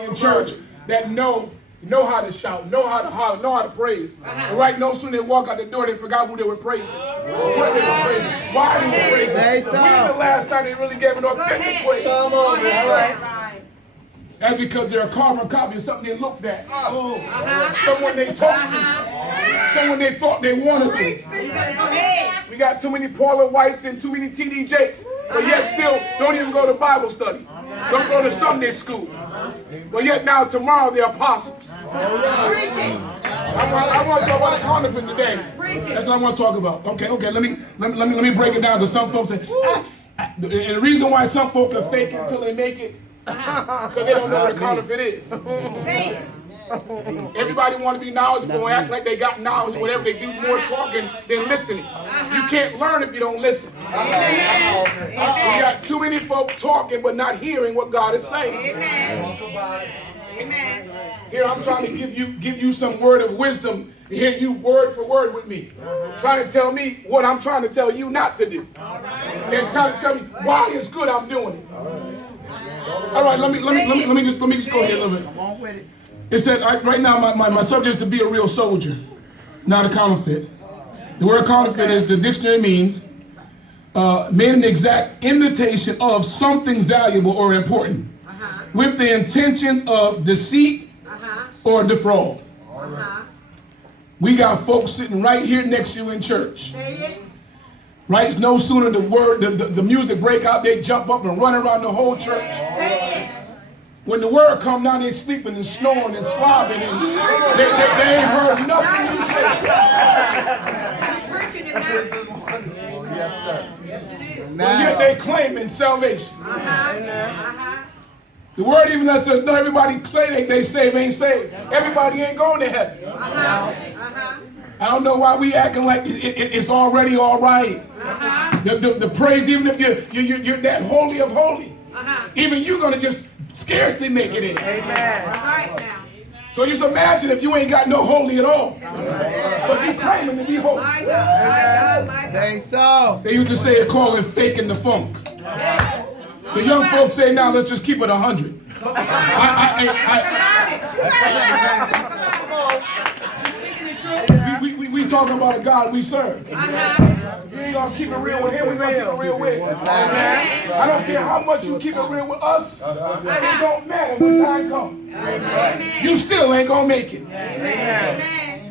in church that know how to shout, know how to holler, know how to praise. And right no sooner they walk out the door, they forgot who they were praising. What they were praising. Why they were praising. When the last time they really gave an authentic praise? Come on, man. That's because they're a carbon copy of something they looked at. Someone they talked to. Someone they thought they wanted to. We got too many Paula Whites and too many T.D. Jakes, but yet still don't even go to Bible study. Don't go to Sunday school. But yet now tomorrow they're apostles. I want to talk about counterfeit today. That's what I want to talk about. Okay. Let me break it down. Because some folks say, and the reason why some folks are fake it until they make it, because they don't know what a counterfeit is. Everybody want to be knowledgeable and act like they got knowledge. Whatever they do, more talking than listening. You can't learn if you don't listen. We got too many folk talking but not hearing what God is saying. Amen. Here I'm trying to give you some word of wisdom. Hear you word for word with me. Trying to tell me what I'm trying to tell you not to do. And trying to tell me why it's good I'm doing it. All right, let me just go ahead a little bit. It said right now my subject is to be a real soldier, not a counterfeit. The word counterfeit is the dictionary means made an exact imitation of something valuable or important with the intention of deceit or defraud. We got folks sitting right here next to you in church. Right? No sooner the music break out, they jump up and run around the whole church. When the word come down, they sleeping and snoring and slobbing and they ain't heard nothing you say. Yes, sir. But yet they claiming salvation. The word even lets us know everybody say they saved ain't saved. Everybody ain't going to heaven. I don't know why we acting like it's already all right. The praise, even if you're that holy of holy, even you're going to just scarcely make it in. Amen. So just imagine if you ain't got no holy at all. But you claiming to be holy. Say so. They used to say it, call it faking the funk. The young folks say now let's just keep it 100. We talking about a God we serve. You ain't gonna keep it real with him, we gonna keep it real with him. I don't care how much you keep it real with us, it don't matter when time comes. You still ain't gonna make it.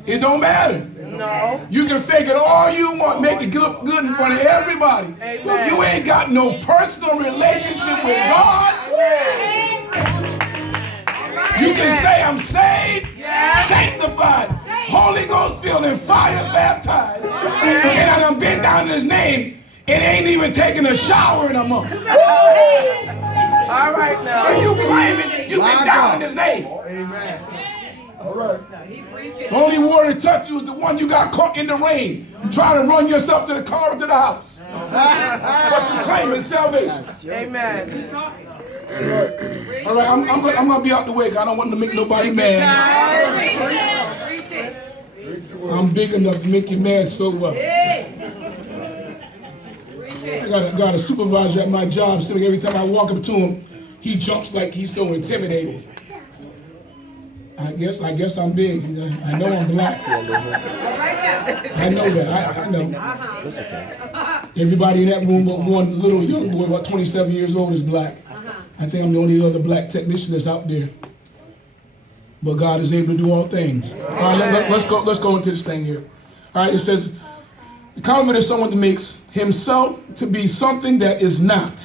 It don't matter. No. You can fake it all you want, make it look good in front of everybody. But if you ain't got no personal relationship with God, you can say I'm saved, sanctified, Holy Ghost filled and fire baptized. And I done been down in his name and ain't even taken a shower in a month. All right now. And you claiming you been down in his name. Amen. All right. The only water to touch you is the one you got caught in the rain, trying to run yourself to the car or to the house. But you claiming salvation. Amen. All right, I'm gonna be out the way. I don't want to make nobody mad. I'm big enough to make you mad so well. I got a supervisor at my job. So every time I walk up to him, he jumps like he's so intimidated. I guess I'm big. I know I'm black. I know that. I know. Everybody in that room but one little young boy, about 27 years old, is black. I think I'm the only other black technician that's out there. But God is able to do all things. All right, let's go into this thing here. All right, it says, the counterfeit is someone that makes himself to be something that is not.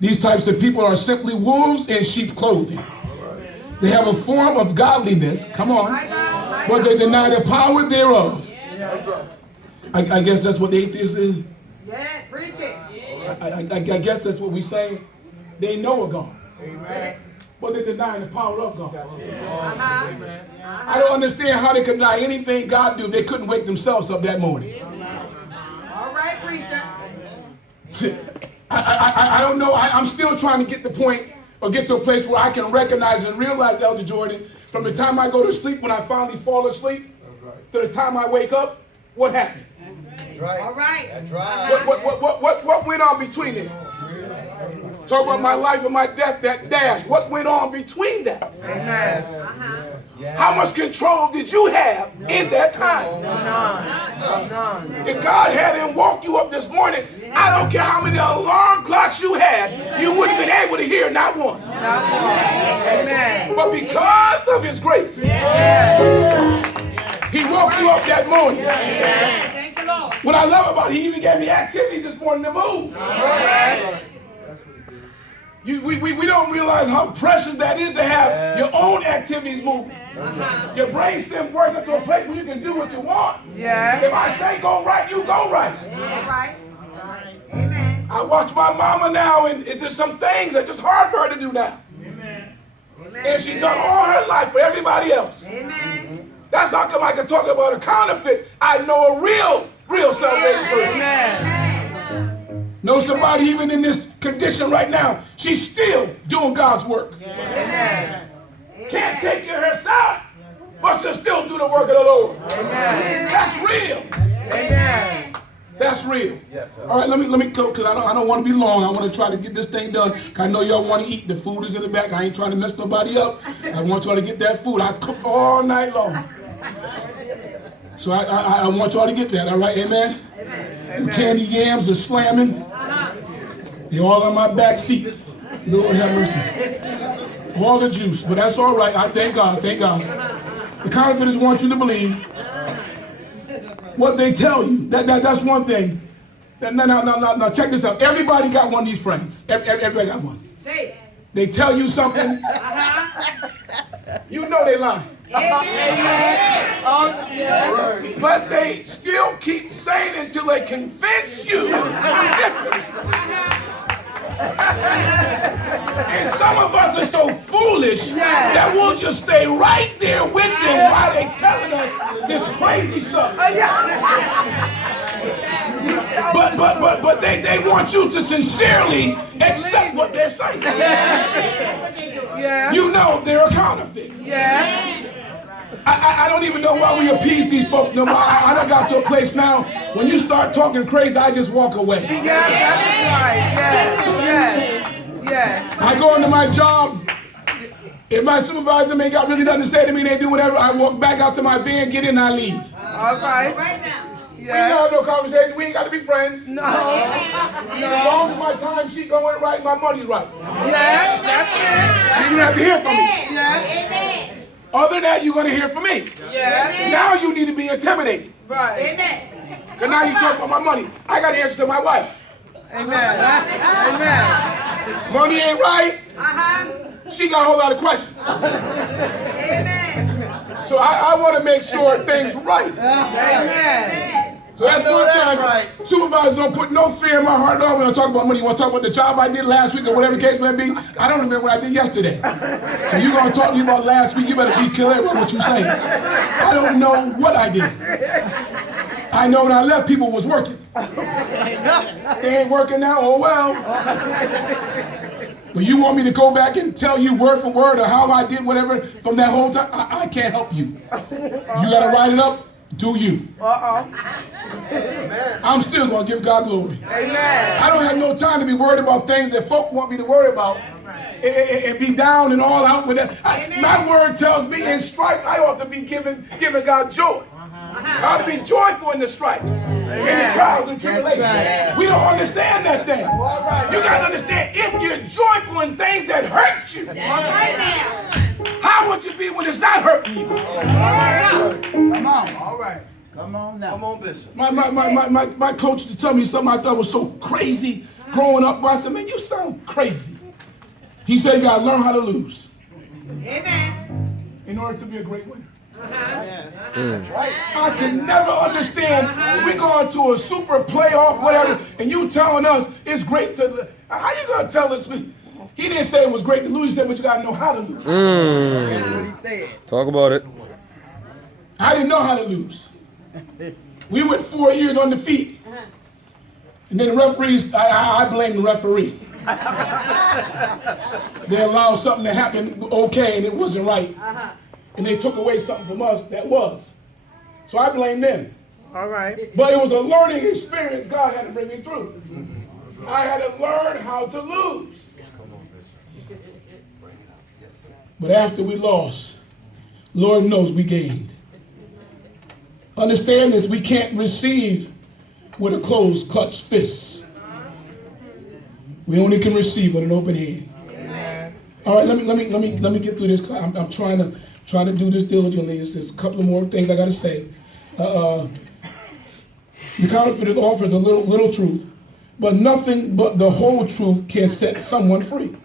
These types of people are simply wolves in sheep clothing. They have a form of godliness, come on, but they deny the power thereof. I guess that's what atheists is. Yeah, preach it. I guess that's what we say. They know a God, but they deny the power of God. I don't understand how they could deny anything God do. They couldn't wake themselves up that morning. All right, preacher. I don't know. I'm still trying to get the point or get to a place where I can recognize and realize, Elder Jordan, from the time I go to sleep, when I finally fall asleep, to the time I wake up, what happened? That's right. All right. That's right. What went on between it? Talk about my life and my death, that dash. What went on between that? Amen. How much control did you have in that time? None. If God hadn't woke you up this morning, I don't care how many alarm clocks you had, you wouldn't have been able to hear not one. Not one. Amen. But because of His grace, He woke you up that morning. Thank you, Lord. What I love about it, He even gave me activities this morning to move. We don't realize how precious that is to have your own activities moving. Your brain stem working up to a place where you can do what you want. Yeah. If I say go right, you go right. All right. Amen. I watch my mama now, and it's just some things that just hard for her to do now. Amen. And she's done all her life for everybody else. Amen. That's how come I can talk about a counterfeit. I know a real celebrating person. Amen. Know somebody even in this condition right now, she's still doing God's work. Amen. Can't take care of herself, but she'll still do the work of the Lord. Amen. That's real. Amen. That's real. Yes, sir. All right, let me go, because I don't want to be long. I want to try to get this thing done. I know y'all want to eat. The food is in the back. I ain't trying to mess nobody up. I want y'all to get that food. I cook all night long. So I want y'all to get that, all right? Amen? Amen. The candy yams are slamming. They're all on my back seat. Lord have mercy. All the juice, but that's all right. I thank God, thank God. The counterfeiters want you to believe what they tell you. That's one thing. Now, check this out. Everybody got one of these friends. Everybody got one. Say it. They tell you something, you know they lying. Amen. But they still keep saying it until they convince you differently. And some of us are so foolish that we'll just stay right there with them while they telling us this crazy stuff. But they want you to sincerely accept what they're saying. Yeah. You know they're a counterfeit. Yeah. I don't even know why we appease these folks no more. I done got to a place now, when you start talking crazy, I just walk away. Yeah, that's right. Yes. Yes. I go into my job. If my supervisor ain't got really nothing to say to me, they do whatever, I walk back out to my van, get in, and I leave. All right. Right now. We ain't got no conversation. We ain't got to be friends. No. As long as my time sheet going right, my money's right. Yes, that's You don't have to hear from me. it. Yes. Other than that, you're going to hear from me. Yes. Now you need to be intimidated. Right. Amen. Because now you talk about my money. I got to answer to my wife. Amen. Amen. Money ain't right. She got a whole lot of questions. Amen. So I want to make sure things right. Amen. So that's one time. Supervisors don't put no fear in my heart at all when I talk about money. You want to talk about the job I did last week or whatever the case may be? I don't remember what I did yesterday. So you're going to talk to me about last week, you better be clear about what you're saying. I don't know what I did. I know when I left, people was working. They ain't working now, oh well. But you want me to go back and tell you word for word or how I did whatever from that whole time? I can't help you. You got to write it up. Do you? I'm still going to give God glory. Amen. I don't have no time to be worried about things that folk want me to worry about and be down and all out with that. My word tells me in strife, I ought to be giving God joy. I ought to be joyful in the strife, in the trials and tribulations. We don't understand that thing. You got to understand, if you're joyful in things that hurt you, how would you be when it's not hurting you? Come on. All right. Come on now. Come on, Bishop. My coach used to tell me something I thought was so crazy growing up. I said, man, you sound crazy. He said, you got to learn how to lose Amen. in order to be a great winner. That's right. I can never understand. We going to a super playoff, whatever, and you telling us it's great to. How you gonna tell us? He didn't say it was great to lose. He said, but you gotta know how to lose. That's what he said. Talk about it. I didn't know how to lose. We went 4 years undefeated, and then the referees. I blame the referee. They allowed something to happen, okay, and it wasn't right. And they took away something from us that was. So I blame them. All right. But it was a learning experience God had to bring me through. I had to learn how to lose. But after we lost, Lord knows we gained. Understand this, we can't receive with a closed, clutched fist. We only can receive with an open hand. All right, let me get through this. I'm trying to do this diligently. There's a couple of more things I got to say. The counterfeit offers a little truth, but nothing but the whole truth can set someone free.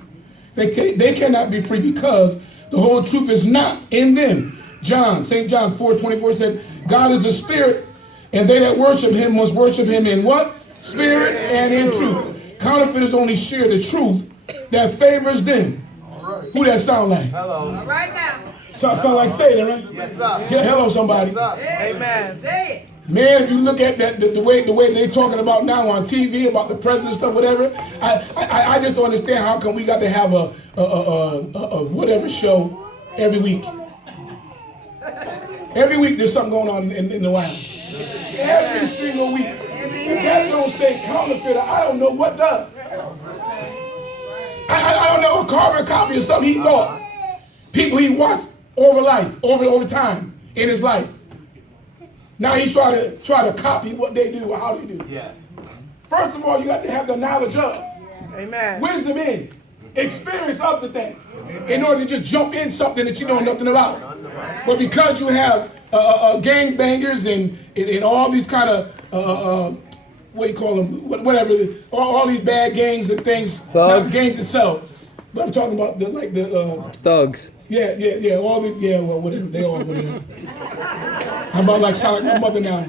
They cannot be free because the whole truth is not in them. St. John 4:24 said, God is a spirit, and they that worship him must worship him in what? Spirit and in truth. Counterfeiters only share the truth that favors them. Who that sound like? Hello. All right now. Sound like Satan, right? Yes, sir. Yeah, hello, somebody. Yes, sir. Amen. Say it. Man, if you look at that, the way they're talking about now on TV about the president stuff, whatever, I just don't understand how come we got to have a whatever show every week. Every week there's something going on in the White House. Every single week. If that don't say counterfeiter, I don't know what does. I don't know, a carbon copy of something he thought. People he watched over time in his life. Now he's trying to copy what they do or how they do. Yes. First of all, you got to have the knowledge of, Amen. wisdom in, experience of the thing, in order to just jump in something that you know nothing about. But because you have gangbangers and all these kind of what do you call them? Whatever, all these bad gangs and things. Thugs. Not gangs itself, but I'm talking about the Thugs. yeah, all the well, whatever they all whatever. How about like sound like my mother now?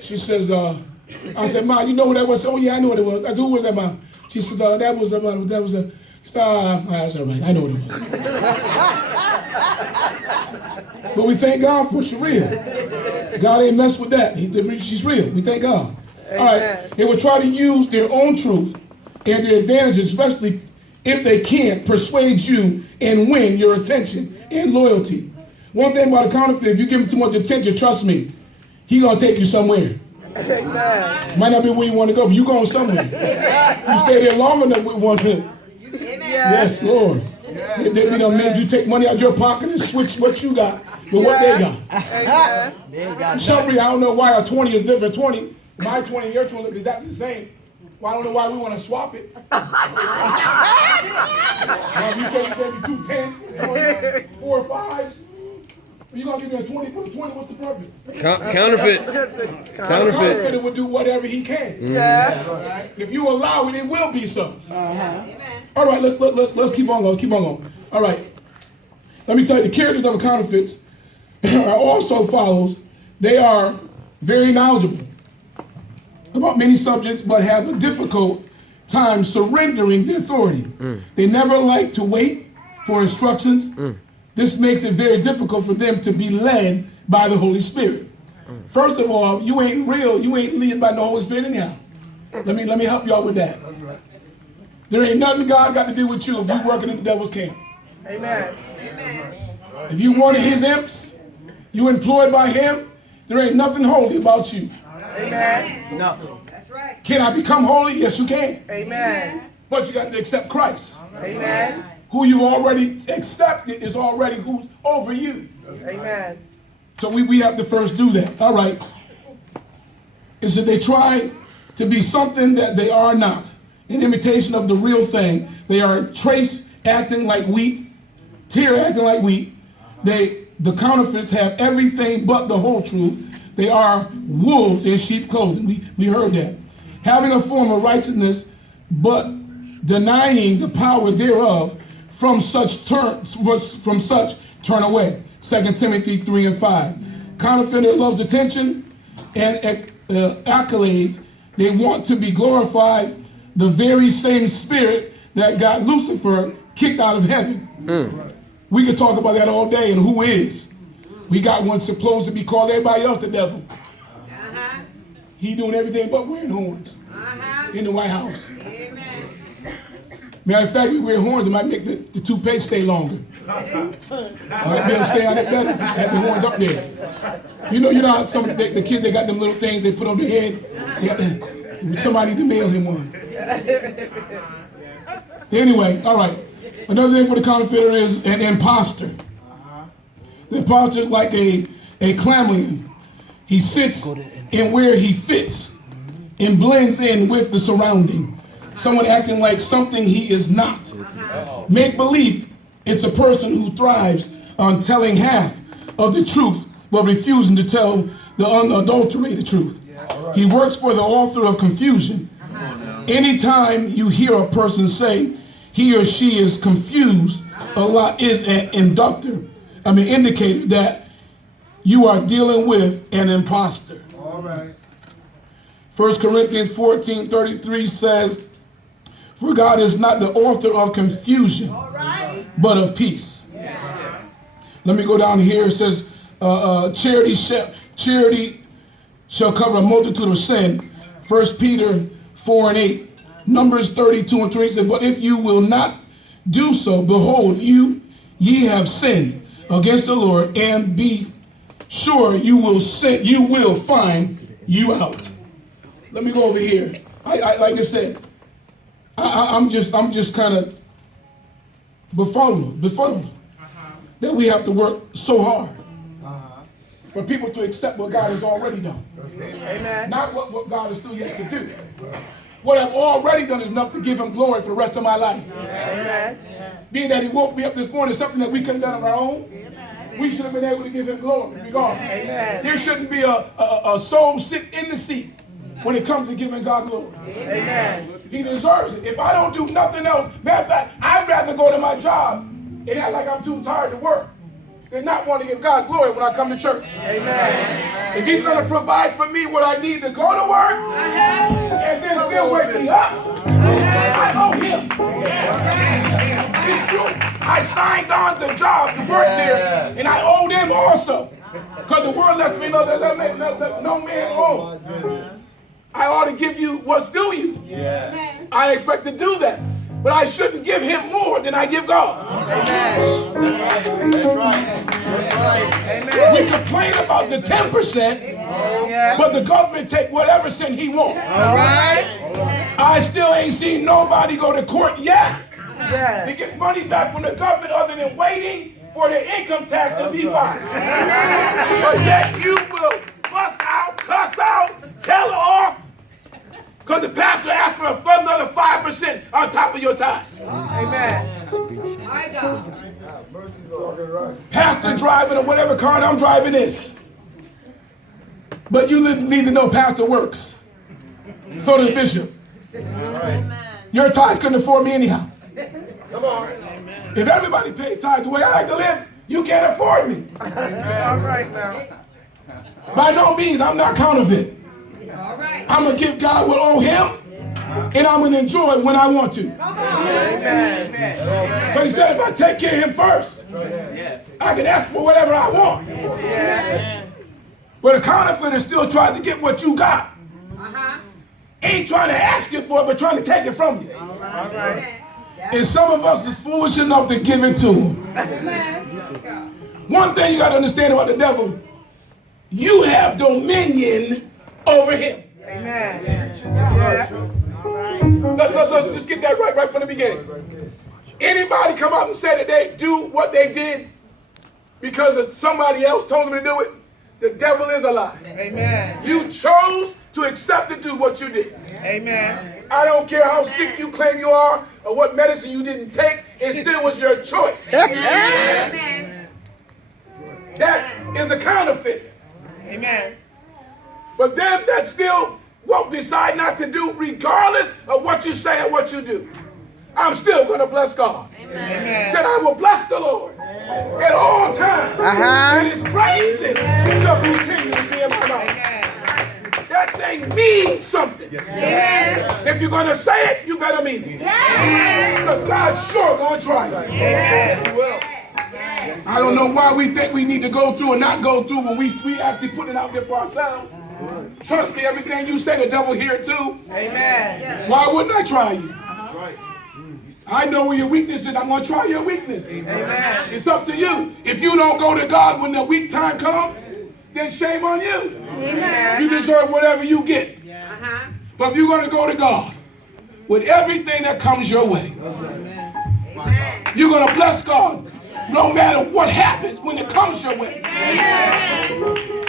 She says, I said, Ma, you know who that was? Oh yeah, I know what it was. I said, who was that, Ma? She said, that was a. That's all right. I know what it was. But we thank God for Sharia. God ain't messed with that. She's real. We thank God. All right. They will try to use their own truth and their advantages, especially if they can't persuade you and win your attention and loyalty. One thing about a counterfeit, if you give him too much attention, trust me, he's going to take you somewhere. Amen. Might not be where you want to go, but you're going somewhere. You stay there long enough with one thing. Yes, Lord. They made you take money out of your pocket and switch what you got with what they got. Amen. For some reason, I don't know why our 20 is different. 20, my 20 and your 20 look exactly the same. Well, I don't know why we want to swap it. Now, if you say you gave me 2 10s, 4 5s, you're going to give me a 20 for the 20, what's the purpose? Counterfeit. Counterfeiter would do whatever he can. Yes. If you allow it, it will be so. All right, let's keep on going. All right. Let me tell you, the characters of a counterfeit are also follows. They are very knowledgeable about many subjects, but have a difficult time surrendering the authority. They never like to wait for instructions. This makes it very difficult for them to be led by the Holy Spirit. First of all, you ain't real. You ain't led by the Holy Spirit anyhow. Let me help y'all with that. There ain't nothing God got to do with you if you working in the devil's camp. Amen. If you one of his imps, you employed by him, there ain't nothing holy about you. Amen. No. That's right. Can I become holy? Yes, you can. Amen. But you got to accept Christ. Amen. Who you already accepted is already who's over you. Amen. So we have to first do that. All right. Is that they try to be something that they are not. In imitation of the real thing. They are trace acting like wheat, tear acting like wheat. The counterfeits have everything but the whole truth. They are wolves in sheep clothing. We heard that. Having a form of righteousness, but denying the power thereof, from such turn away. 2 Timothy 3 and 5. Counterfeiter loves attention and accolades. They want to be glorified, the very same spirit that got Lucifer kicked out of heaven. We could talk about that all day and who is. We got one supposed to be called everybody else the devil. He doing everything but wearing horns in the White House. Matter of fact, we wear horns, it might make the toothpaste stay longer. I'd be able to stay on it better if you had the horns up there. You know how some of the kids, they got them little things they put on their head? Somebody to mail him one. Anyway, all right. Another name for the counterfeiter is an imposter. The imposter is like a chameleon. He sits in where he fits and blends in with the surrounding. Someone acting like something he is not. Make believe it's a person who thrives on telling half of the truth but refusing to tell the unadulterated truth. He works for the author of confusion. Anytime you hear a person say he or she is confused, a lot is an indicator that you are dealing with an imposter. All right. 1 Corinthians 14:33 says, "For God is not the author of confusion, but of peace." Let me go down here. It says, charity shall cover a multitude of sin. 1 Peter 4:8. Numbers 32:3 says, "But if you will not do so, behold, ye have sinned against the Lord, and be sure you will find you out." Let me go over here. I like I said, I'm just kind of befuddled that we have to work so hard for people to accept what God has already done. Amen. Not what God is still yet to do. What I've already done is enough to give him glory for the rest of my life. Amen. Being that he woke me up this morning, something that we couldn't have done on our own, we should have been able to give him glory. Regardless. Amen. There shouldn't be a soul sit in the seat when it comes to giving God glory. Amen. He deserves it. If I don't do nothing else, matter of fact, I'd rather go to my job and act like I'm too tired to work than not want to give God glory when I come to church. Amen. If he's going to provide for me what I need to go to work and then still wake me up, I owe him. It's true. I signed on the job to work there, and I owe them also. Because the word lets me know that no man owes. I ought to give you what's due you. I expect to do that. But I shouldn't give him more than I give God. Amen. That's right. That's right. Amen. We complain about the 10%, Yeah. but the government take whatever cent he wants. All right. I still ain't seen nobody go to court yet to Yeah. get money back from the government other than waiting for their income tax to be filed. But yet you will fuss out, cuss out, tell off, because the pastor asked for another 5% on top of your tithe. Amen. My God. Mercy, Lord. Right. Pastor driving or whatever car I'm driving is. But you need to know pastor works. So does bishop. Right. Your tithes couldn't afford me anyhow. Come on. If everybody paid tithes the way I like to live, you can't afford me. All right now. By no means, I'm not counterfeit. All right. I'm going to give God what owe him, and I'm going to enjoy it when I want to. Come on. Amen. But he said, if I take care of him first, I can ask for whatever I want. Yeah. But a counterfeiter still tries to get what you got. Uh-huh. Ain't trying to ask you for it, but trying to take it from you. All right. And some of us is foolish enough to give it to him. One thing you got to understand about the devil, you have dominion over him. Amen. Yeah. Let's just get that right from the beginning. Anybody come out and say that they do what they did because of somebody else told them to do it, the devil is a lie. Amen. You chose to accept to do what you did. Amen. I don't care how sick you claim you are or what medicine you didn't take, it still was your choice. Amen. That is a counterfeit. Amen. But them that still won't decide not to do, regardless of what you say and what you do, I'm still going to bless God. Amen. Said I will bless the Lord at all times. And his praises shall continue to be in my mouth. That thing means something. Yes. If you're going to say it, you better mean it. Because God's sure going to try it. Amen. You will. I don't know why we think we need to go through and not go through when we actually put it out there for ourselves. Trust me, everything you say, the devil hear it too. Amen. Why wouldn't I try you? Right. I know where your weakness is. I'm going to try your weakness. Amen. It's up to you. If you don't go to God when the weak time comes, then shame on you. You deserve whatever you get. Uh-huh. But if you're going to go to God with everything that comes your way, Amen. You're going to bless God no matter what happens when it comes your way.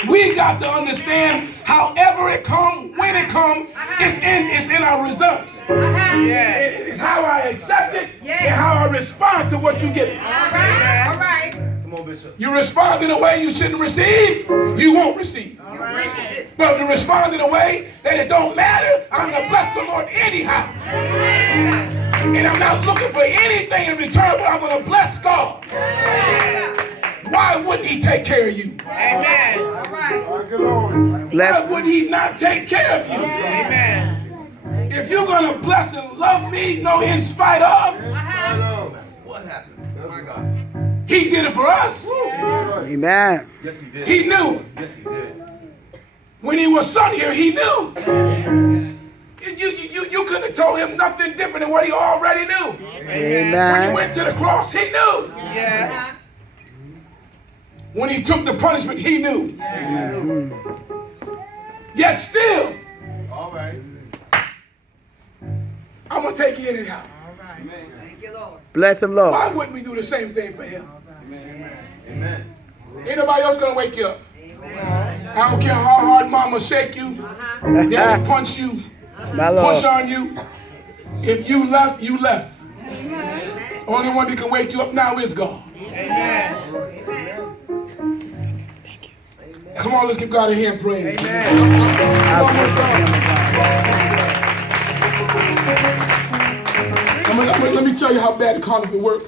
We got to understand however it comes, when it comes, it's in our results. It's how I accept it and how I respond to what you get. All right. All right. Come on, Bishop. You respond in a way you shouldn't receive, you won't receive. All right. But if you respond in a way that it don't matter, I'm going to bless the Lord anyhow. And I'm not looking for anything in return, but I'm going to bless God. Why wouldn't he take care of you? Amen. All right. Why would he not take care of you? Amen. If you're going to bless and love me, no in spite of, What happened? My God. he did it for us. Amen. Yes, he did. He knew. Yes, he did. When he was son here, he knew. You couldn't have told him nothing different than what he already knew. When he Amen. went to the cross, he knew. Yes. When he took the punishment, he knew. Yet still, All right. I'm going to take you anyhow. Thank you, Lord. Bless him, Lord. Why wouldn't we do the same thing for him? Amen. Ain't nobody else going to wake you up. Amen. I don't care how hard mama shake you, daddy punch you, My push Lord. on you. If you left, you left. Only one that can wake you up now is God. Amen. Come on, let's give God a hand praise. Amen. Let me tell you how bad the counterfeit work.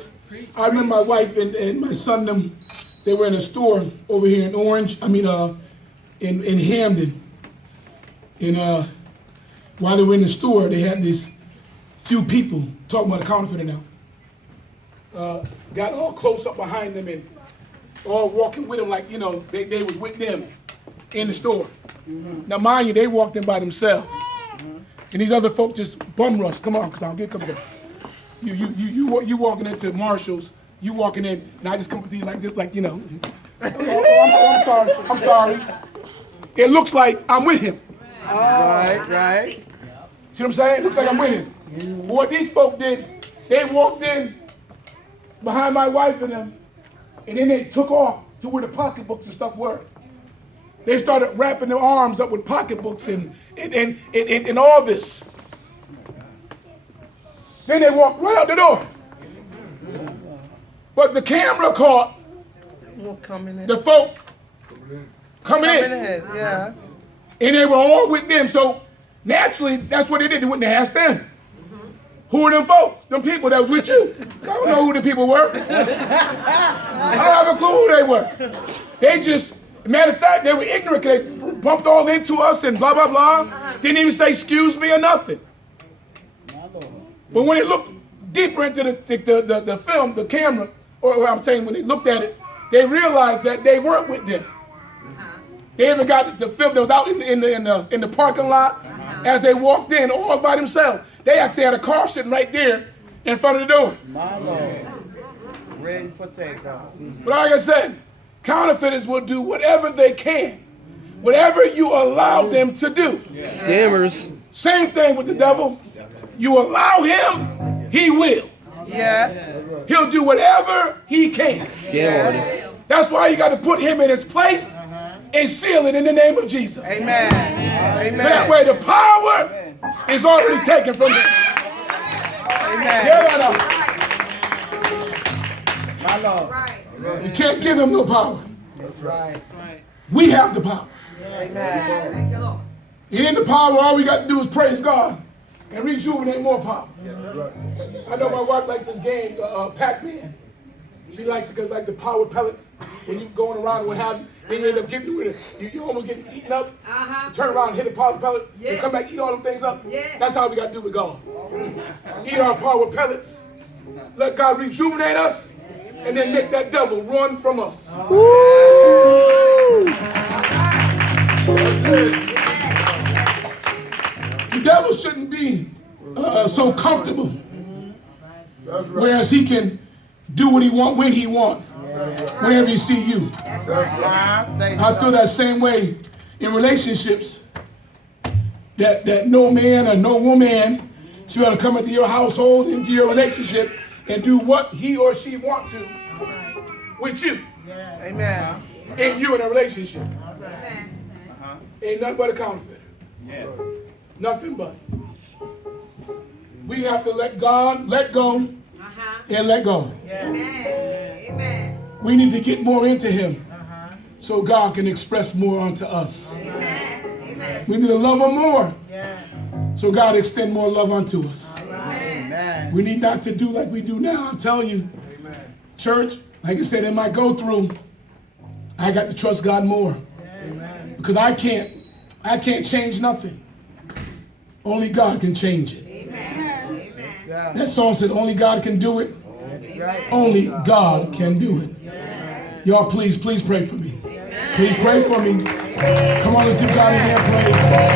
I remember my wife and my son, them, they were in a store over here in in Hamden. And while they were in the store, they had these few people talking about a counterfeiter now. Got all close up behind them and all walking with them like, they was with them in the store. Now, mind you, they walked in by themselves. And these other folk just bum rush. Come on, come on. You walking into Marshall's, you walking in, and I just come to you like this, like, oh, I'm sorry. It looks like I'm with him. Right. See what I'm saying? It looks like I'm with him. What these folk did, they walked in behind my wife and them, and then they took off to where the pocketbooks and stuff were. They started wrapping their arms up with pocketbooks and all this. Then they walked right out the door. But the camera caught Coming in. the folk coming Coming in. in. Yeah. And they were all with them. So naturally, that's what they did. They wouldn't ask them. Who are them folks? Them people that was with you? I don't know who the people were. I don't have a clue who they were. They just, matter of fact, they were ignorant. They bumped all into us and blah, blah, blah. Didn't even say excuse me or nothing. But when they looked deeper into the film, the camera, or I'm saying when they looked at it, they realized that they weren't with them. They even got the film that was out in the parking lot as they walked in all by themselves. They actually had a car sitting right there in front of the door. My Lord. Ready for takeoff. But like I said, counterfeiters will do whatever they can, whatever you allow them to do. Scammers. Same thing with the devil. You allow him, he will. Yes. He'll do whatever he can. Scam artists. That's why you got to put him in his place and seal it in the name of Jesus. Amen. Amen. So that way the power is already taken from him. Amen. Yeah, My Lord. Right. you can't give him no power. That's right. We have the power. Amen. Thank you, Lord. And in the power, all we got to do is praise God and rejuvenate more power. I know my wife likes this game, Pac-Man. She likes it because like the power pellets, when you going around and what have you, then you end up getting with it. You almost get eaten up. Uh-huh. Turn around, hit a power pellet, Yeah. and come back, eat all them things up. Yeah. That's how we got to do with God. Eat our power pellets. Let God rejuvenate us, and then make that devil run from us. The devil shouldn't be so comfortable, whereas he can do what he want when he want, whenever he see you. I feel that same way in relationships. That no man or no woman should be able to come into your household, into your relationship, and do what he or she wants to with you. Amen. And you in a relationship. Amen. Ain't nothing but a counterfeiter. Nothing but. We have to let God let go and let go. Amen. Amen. We need to get more into him so God can express more unto us. Amen. Amen. We need to love him more so God extend more love unto us. Amen. We need not to do like we do now. I'm telling you, church, like I said, in my go through, I got to trust God more. Because I can't change nothing. Only God can change it. Amen. Amen. That song said, only God can do it. Amen. Only God can do it. Y'all, please pray for me. Please pray for me. Come on, let's give God a hand praise.